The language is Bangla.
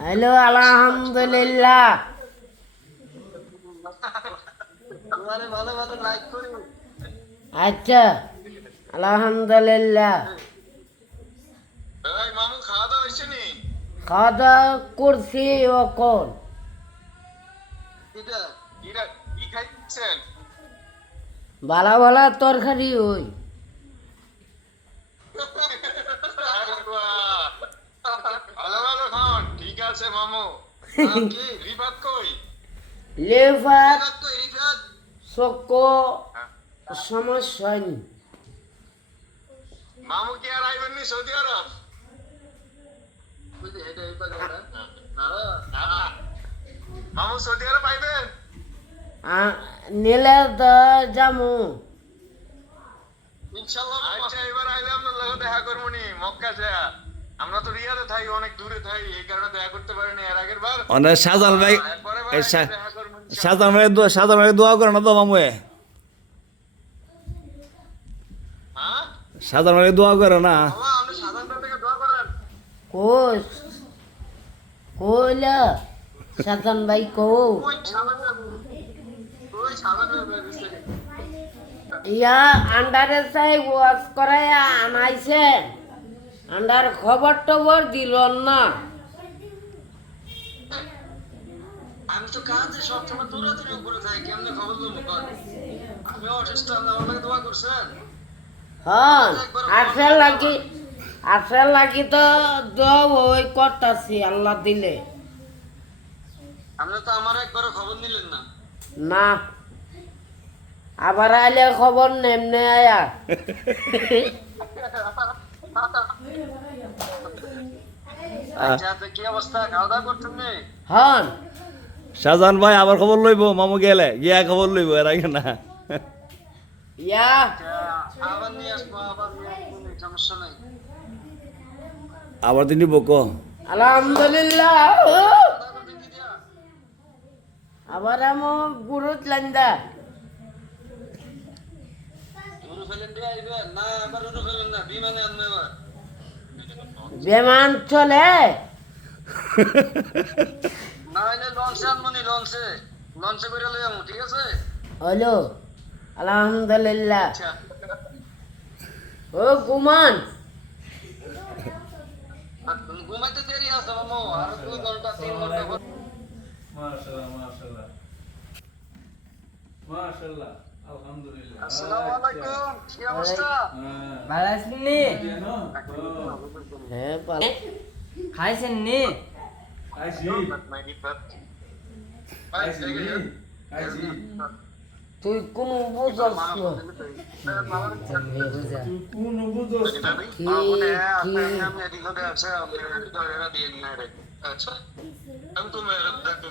হ্যালো আলহামদুলিল্লাহ। ভালো ভালো আচ্ছা আলহামদুলিল্লাহ। খাওয়া দাওয়া করছি এখন। এটা ইরা কি খাইছেন? বালা বালা তরকারি ওই আরে বাহ। ভালো ভালো খান ঠিক আছে মামু। কি? রিফাত কই? লেবার রিফাত কই রিফাত? চকো সমস্যা হয়নি মামু কি আর আইবেন নি সৌদি আরব? মামু সৌদি আরব আইবেন? আ- নিলে তো যামু। ইনশাআল্লাহ আচ্ছা এবার আইলে আপনার লগে দেখা করব নি মক্কা যা। আমরা তো রিয়াদে থাকি অনেক দূরে থাকি এই কারণে দেখা করতে পারিনি এর আগের বার। অনেক সাজান ভাই একবারে এই সা- দেখা করব ইনশাআল্লাহ। সাজান ভাই দোয়া সাজান ভাই দোয়া করে না তো মামুয়ে। হ্যাঁ? ভাই দোয়া করে না। ভাই কো। ইয়া আন্ডারে চাই ওয়াশ করাইয়া আনাইছে। আন্ডার খবর টবর দিল না। আমি তো কাজে সবসময় দৌড়াদৌড়ি উপরে থাকি কেমনে খবর দেবো? আমি অসুস্থ আপনি আমার দোয়া করছেন। হ্যাঁ আশা লাগি আশা লাগি তো দোয়া ওই করতাছি আল্লাহ দিলে। আপনি তো আমার একবারও খবর নিলেন না। না আবার আইলে খবর নেমনে আয়া। আচ্ছা হন। সাজান ভাই আবার খবর লইব? মামু গেলে। গিয়া খবর লইব এর আগে না। ইয়া। আচ্ছা, আবার নিয়ে আসব আবার নিয়ে আসব নি, সমস্যা নাই। আবার তিনি বক আলহামদুলিল্লাহ? আবার আমার গুরুত লান্দা ফেলেন দিয়ে না আবার ফেলেন না বিমানে আনবে এবার। বিমান চলে। না হইলে লঞ্চে আনব নি লঞ্চে। লঞ্চে করে লই আমু ঠিক আছে? হলো আলহামদুলিল্লাহ। আচ্ছা। ও গুমান। আর ঘুমাইতে দেরি আছে মামু। আর দুই ঘণ্টা তিন ঘণ্টা মাশাআল্লাহ মাশাআল্লাহ। মাশাআল্লাহ। কি হ্যাঁ কেন হ্যাঁ। খাইছেন নি দেখে যান। আইছি তুই কোন বুঝস তুই কোন বুঝছ না কি কি আমি তো মেরে দেখো